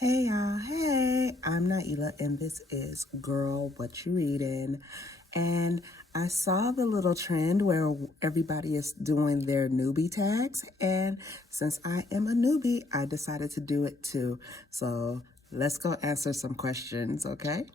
Hey y'all, hey, I'm Nailah and this is Gurl Whatchu Readin. And I saw the little trend where everybody is doing their newbie tags, and since I am a newbie, I decided to do it too. So let's go answer some questions, okay?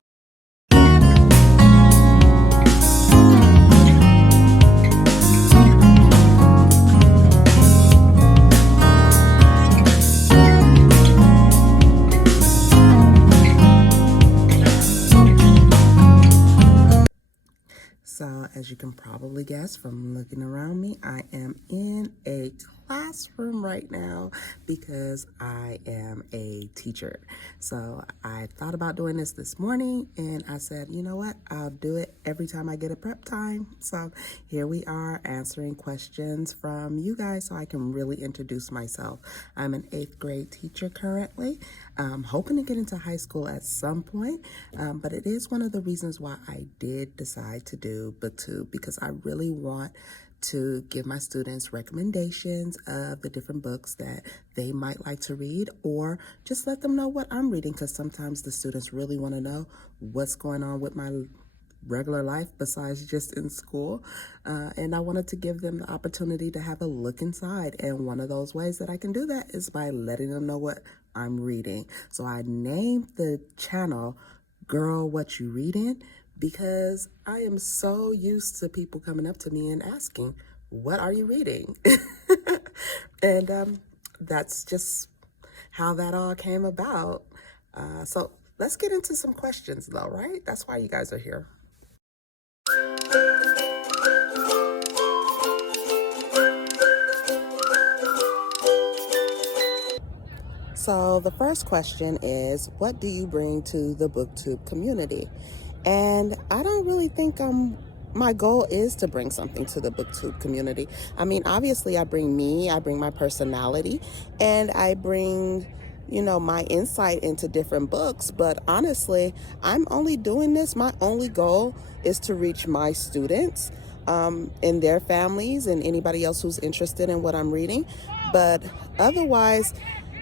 So as you can probably guess from looking around me, I am in a classroom right now because I am a teacher. So I thought about doing this morning and I said, you know what, I'll do it every time I get a prep time. So here we are answering questions from you guys so I can really introduce myself. I'm an 8th grade teacher currently. I'm hoping to get into high school at some point, but it is one of the reasons why I did decide to do BookTube, because I really want to give my students recommendations of the different books that they might like to read, or just let them know what I'm reading, because sometimes the students really want to know what's going on with my regular life besides just in school, and I wanted to give them the opportunity to have a look inside, and one of those ways that I can do that is by letting them know what I'm reading. So I named the channel Gurl Whatchu Readin because I am so used to people coming up to me and asking, what are you reading? And that's just how that all came about. So let's get into some questions though, right? That's why you guys are here. So the first question is, what do you bring to the BookTube community? And I don't really think my goal is to bring something to the BookTube community. I mean, obviously I bring my personality, and I bring, my insight into different books. But honestly, I'm only doing this. My only goal is to reach my students and their families and anybody else who's interested in what I'm reading. But otherwise,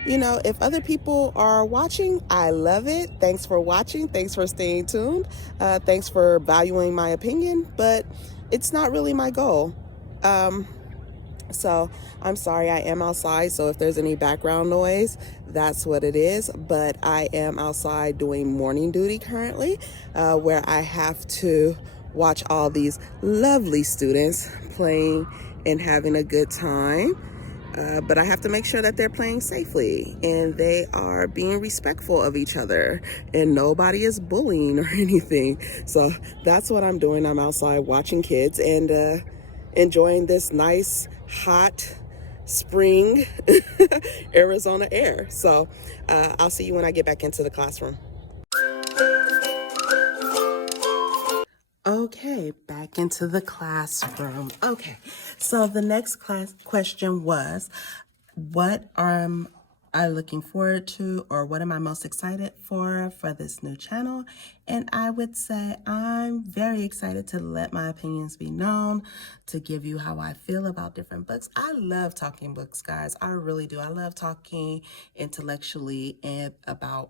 if other people are watching, I love it. Thanks for watching. Thanks for staying tuned. Thanks for valuing my opinion, but it's not really my goal. So I'm sorry, I am outside. So if there's any background noise, that's what it is. But I am outside doing morning duty currently, where I have to watch all these lovely students playing and having a good time. But I have to make sure that they're playing safely and they are being respectful of each other and nobody is bullying or anything. So that's what I'm doing. I'm outside watching kids and enjoying this nice, hot spring Arizona air. So I'll see you when I get back into the classroom. Okay, back into the classroom. Okay, so the next question was, what am I looking forward to, or what am I most excited for this new channel? And I would say I'm very excited to let my opinions be known, to give you how I feel about different books. I love talking books, guys. I really do. I love talking intellectually and about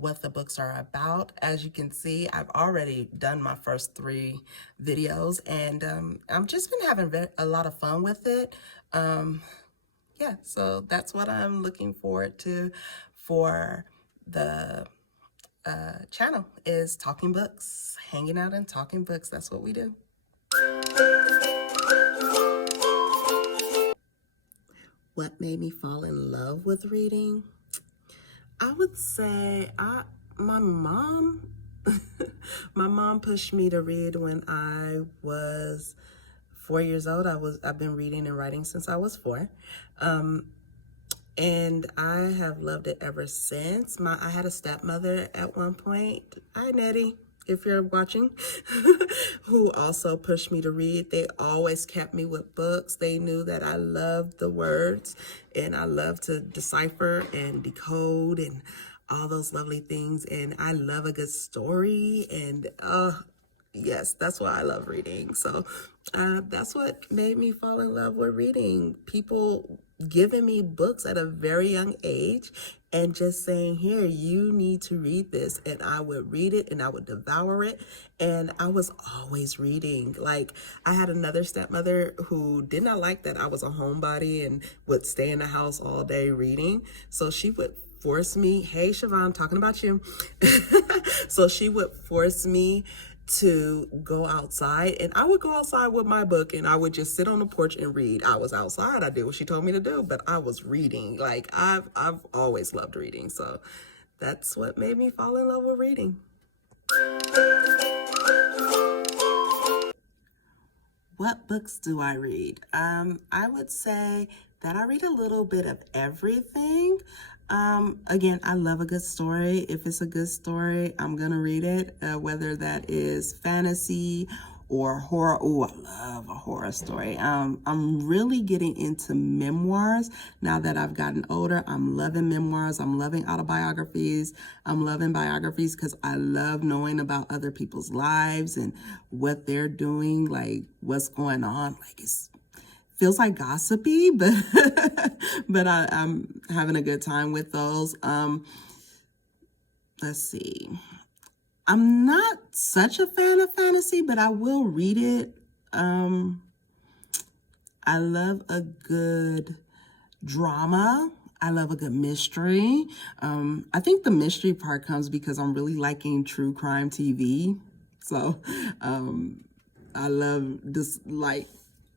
what the books are about. As you can see, I've already done my first 3 videos, and I've just been having a lot of fun with it. Yeah, so that's what I'm looking forward to for the channel, is talking books, hanging out and talking books. That's what we do. What made me fall in love with reading? I would say my mom my mom pushed me to read when I was 4 years old. I've been reading and writing since I was 4. And I have loved it ever since. I had a stepmother at one point. Hi, Nettie, if you're watching, who also pushed me to read. They always kept me with books. They knew that I loved the words and I love to decipher and decode and all those lovely things. And I love a good story. And yes, that's why I love reading. So that's what made me fall in love with reading. People giving me books at a very young age and just saying, here, you need to read this. And I would read it and I would devour it. And I was always reading. Like, I had another stepmother who did not like that I was a homebody and would stay in the house all day reading. So she would force me, hey, Siobhan, I'm talking about you. So she would force me to go outside, and I would go outside with my book and I would just sit on the porch and read. I was outside, I did what she told me to do, but I was reading. Like, I've always loved reading, so that's what made me fall in love with reading. What books do I read? I would say that I read a little bit of everything. Again, I love a good story. If it's a good story, I'm gonna read it, whether that is fantasy or horror. Oh, I love a horror story. I'm really getting into memoirs now that I've gotten older. I'm loving memoirs. I'm loving autobiographies. I'm loving biographies because I love knowing about other people's lives and what they're doing, like what's going on. Like, it's feels like gossipy, but but I'm having a good time with those. Let's see. I'm not such a fan of fantasy, but I will read it. I love a good drama. I love a good mystery. I think the mystery part comes because I'm really liking true crime TV. So I love this, like,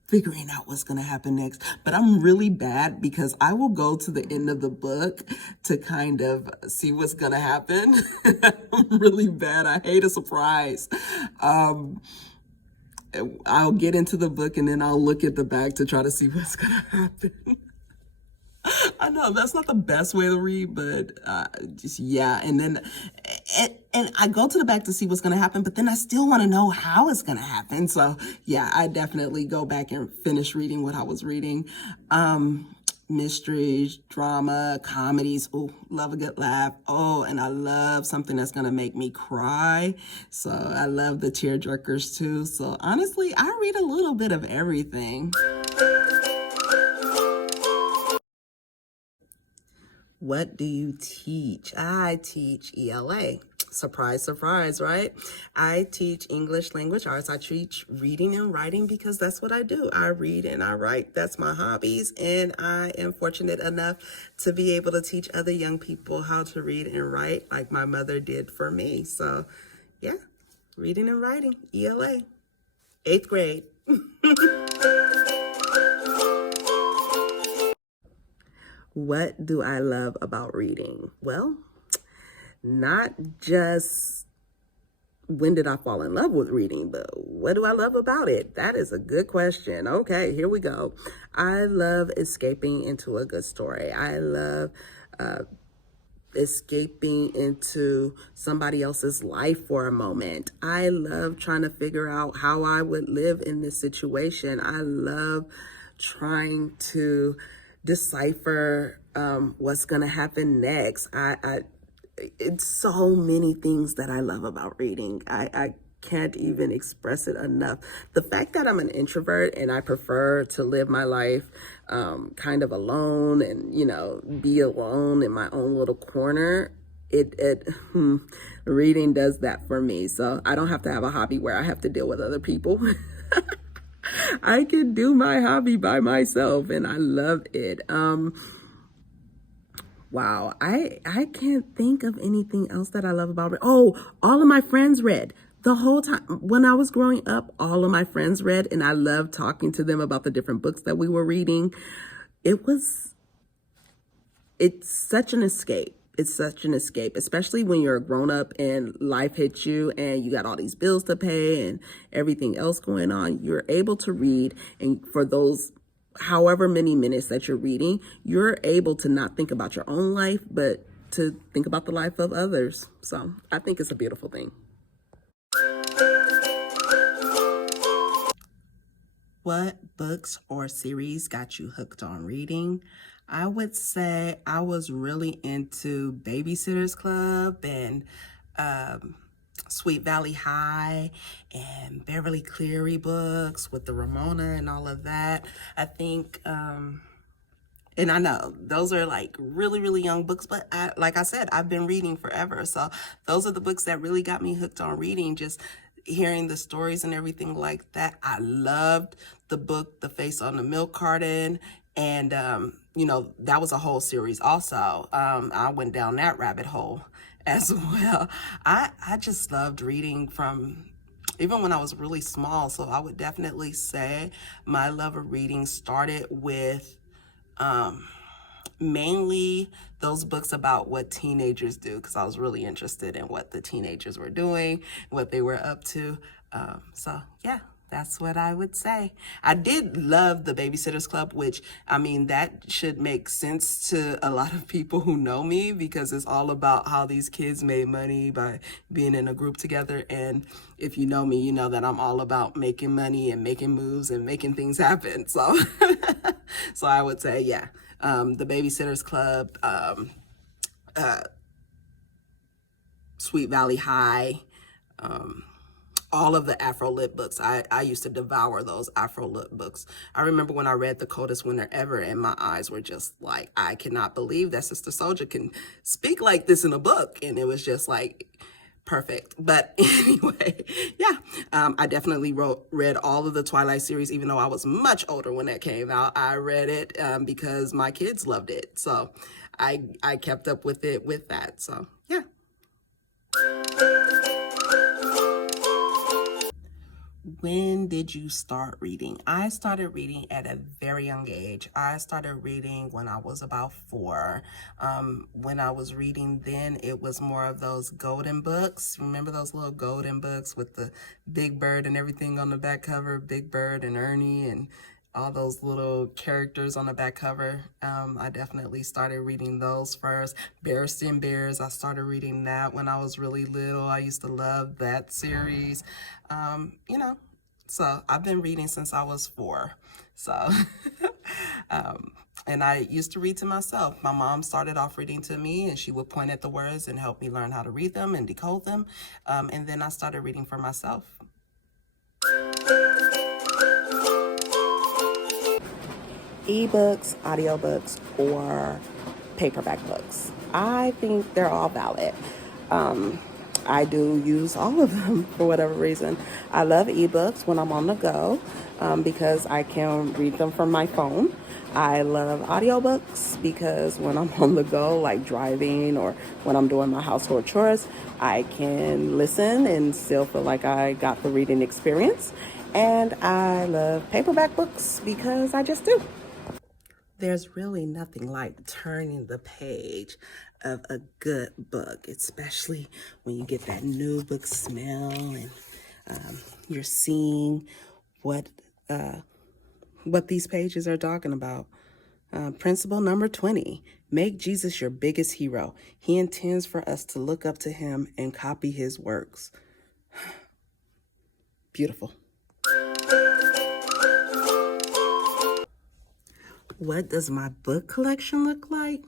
figuring out what's going to happen next. But I'm really bad because I will go to the end of the book to kind of see what's going to happen. I'm really bad. I hate a surprise. I'll get into the book and then I'll look at the back to try to see what's going to happen. I know that's not the best way to read, but just, yeah. And then, and I go to the back to see what's going to happen, but then I still want to know how it's going to happen. So yeah, I definitely go back and finish reading what I was reading. Mysteries, drama, comedies. Oh, love a good laugh. Oh, and I love something that's going to make me cry. So I love the tearjerkers too. So honestly, I read a little bit of everything. What do you teach? I teach ELA. Surprise, surprise, right? I teach English language arts. I teach reading and writing because that's what I do. I read and I write. That's my hobbies. And I am fortunate enough to be able to teach other young people how to read and write like my mother did for me. So yeah, reading and writing, ELA, 8th grade. What do I love about reading? Well, not just when did I fall in love with reading, but what do I love about it? That is a good question. Okay, here we go. I love escaping into a good story. I love escaping into somebody else's life for a moment. I love trying to figure out how I would live in this situation. I love trying to decipher what's going to happen next. It's so many things that I love about reading. I can't even express it enough. The fact that I'm an introvert and I prefer to live my life kind of alone and, you know, be alone in my own little corner, reading does that for me. So I don't have to have a hobby where I have to deal with other people. I can do my hobby by myself and I love it. Wow, I can't think of anything else that I love about it. Oh, all of my friends read. The whole time when I was growing up, all of my friends read and I loved talking to them about the different books that we were reading. It's such an escape. It's such an escape, especially when you're a grown up and life hits you and you got all these bills to pay and everything else going on. You're able to read, and for those however many minutes that you're reading, you're able to not think about your own life, but to think about the life of others. So I think it's a beautiful thing. What books or series got you hooked on reading? I would say I was really into Babysitter's Club and Sweet Valley High and Beverly Cleary books with the Ramona and all of that. I think And I know those are like really, really young books, but like I said, I've been reading forever. So those are the books that really got me hooked on reading, just hearing the stories and everything like that. I loved the book, The Face on the Milk Carton. And, that was a whole series also. I went down that rabbit hole as well. I just loved reading from even when I was really small. So I would definitely say my love of reading started with mainly those books about what teenagers do, because I was really interested in what the teenagers were doing, what they were up to. So yeah, that's what I would say. I did love the Babysitters Club, which, I mean, that should make sense to a lot of people who know me, because it's all about how these kids made money by being in a group together. And if you know me, you know that I'm all about making money and making moves and making things happen. So, so I would say, yeah, the Babysitters Club, Sweet Valley High, all of the Afro-Lit books. I used to devour those Afro-Lit books. I remember when I read The Coldest Winter Ever, and my eyes were just like, I cannot believe that Sister Soldier can speak like this in a book. And it was just like perfect. But anyway, yeah, I definitely read all of the Twilight series, even though I was much older when that came out. I read it because my kids loved it. So I kept up with it with that. So yeah. When did you start reading? I started reading at a very young age. I started reading when I was about 4. When I was reading then, it was more of those golden books. Remember those little golden books with the Big Bird and everything on the back cover? Big Bird and Ernie and all those little characters on the back cover. I definitely started reading those first. Bearskin Bears, I started reading that when I was really little. I used to love that series. So I've been reading since I was 4. So, and I used to read to myself. My mom started off reading to me, and she would point at the words and help me learn how to read them and decode them. And then I started reading for myself. Ebooks, audiobooks, or paperback books. I think they're all valid. I do use all of them for whatever reason. I love ebooks when I'm on the go because I can read them from my phone. I love audiobooks because when I'm on the go, like driving or when I'm doing my household chores, I can listen and still feel like I got the reading experience. And I love paperback books because I just do. There's really nothing like turning the page of a good book, especially when you get that new book smell and you're seeing what these pages are talking about. Principle number 20, make Jesus your biggest hero. He intends for us to look up to him and copy his works. Beautiful. What does my book collection look like?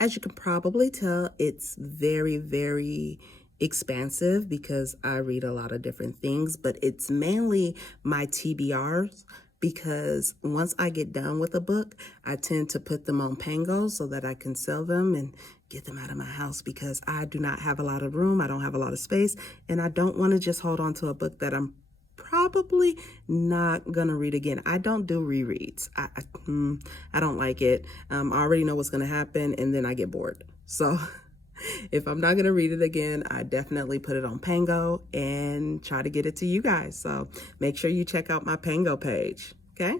As you can probably tell, it's very, very expansive because I read a lot of different things, but it's mainly my TBRs because once I get done with a book, I tend to put them on Pango so that I can sell them and get them out of my house because I do not have a lot of room, I don't have a lot of space, and I don't want to just hold on to a book that I'm probably not gonna read again. I don't do rereads. I don't like it. I already know what's gonna happen and then I get bored. So if I'm not gonna read it again, I definitely put it on Pango and try to get it to you guys. So make sure you check out my Pango page, okay?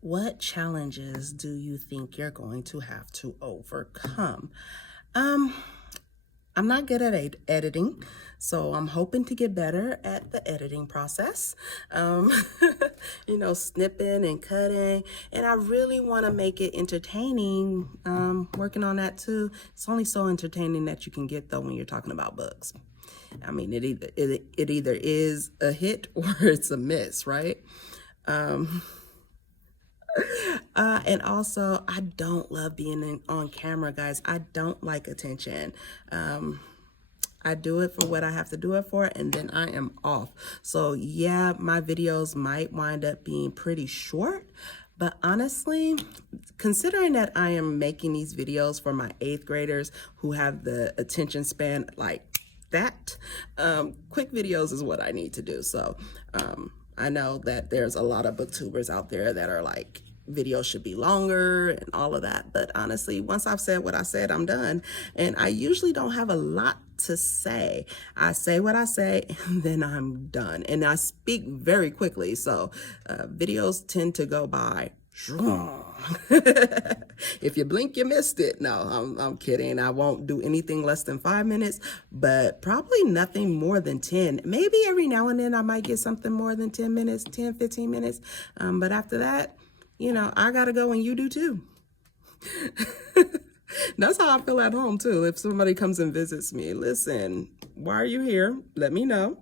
What challenges do you think you're going to have to overcome? I'm not good at editing, so I'm hoping to get better at the editing process. Snipping and cutting, and I really want to make it entertaining. Working on that too. It's only so entertaining that you can get though when you're talking about books. I mean, it either is a hit or it's a miss, right? And also, I don't love being on camera, guys. I don't like attention. I do it for what I have to do it for, and then I am off. So yeah, my videos might wind up being pretty short, but honestly, considering that I am making these videos for my 8th graders who have the attention span like that, quick videos is what I need to do. So I know that there's a lot of booktubers out there that are like, videos should be longer and all of that. But honestly, once I've said what I said, I'm done. And I usually don't have a lot to say. I say what I say and then I'm done. And I speak very quickly. So videos tend to go by. If you blink, you missed it. No, I'm kidding. I won't do anything less than 5 minutes, but probably nothing more than 10. Maybe every now and then I might get something more than 10 minutes, 10, 15 minutes. But after that, you know, I gotta go and you do too. That's how I feel at home too. If somebody comes and visits me, listen, why are you here? Let me know.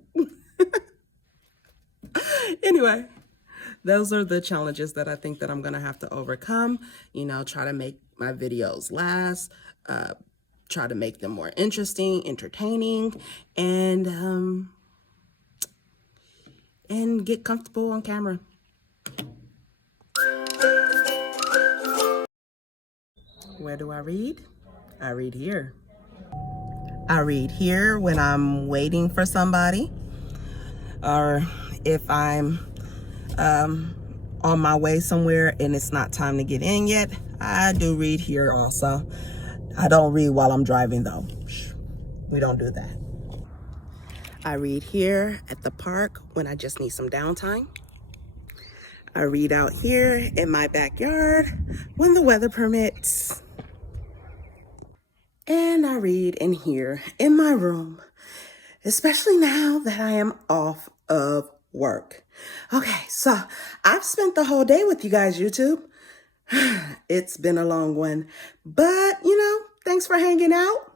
Anyway, those are the challenges that I think that I'm gonna have to overcome. You know, try to make my videos last, try to make them more interesting, entertaining, and get comfortable on camera. Where do I read? I read here. I read here when I'm waiting for somebody, or if I'm on my way somewhere and it's not time to get in yet. I do read here also. I don't read while I'm driving though. We don't do that. I read here at the park when I just need some downtime. I read out here in my backyard when the weather permits. And I read in here in my room, especially now that I am off of work. Okay, so I've spent the whole day with you guys, YouTube. It's been a long one, but you know, thanks for hanging out.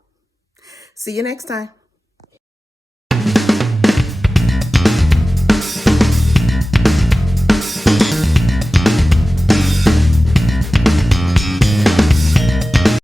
See you next time.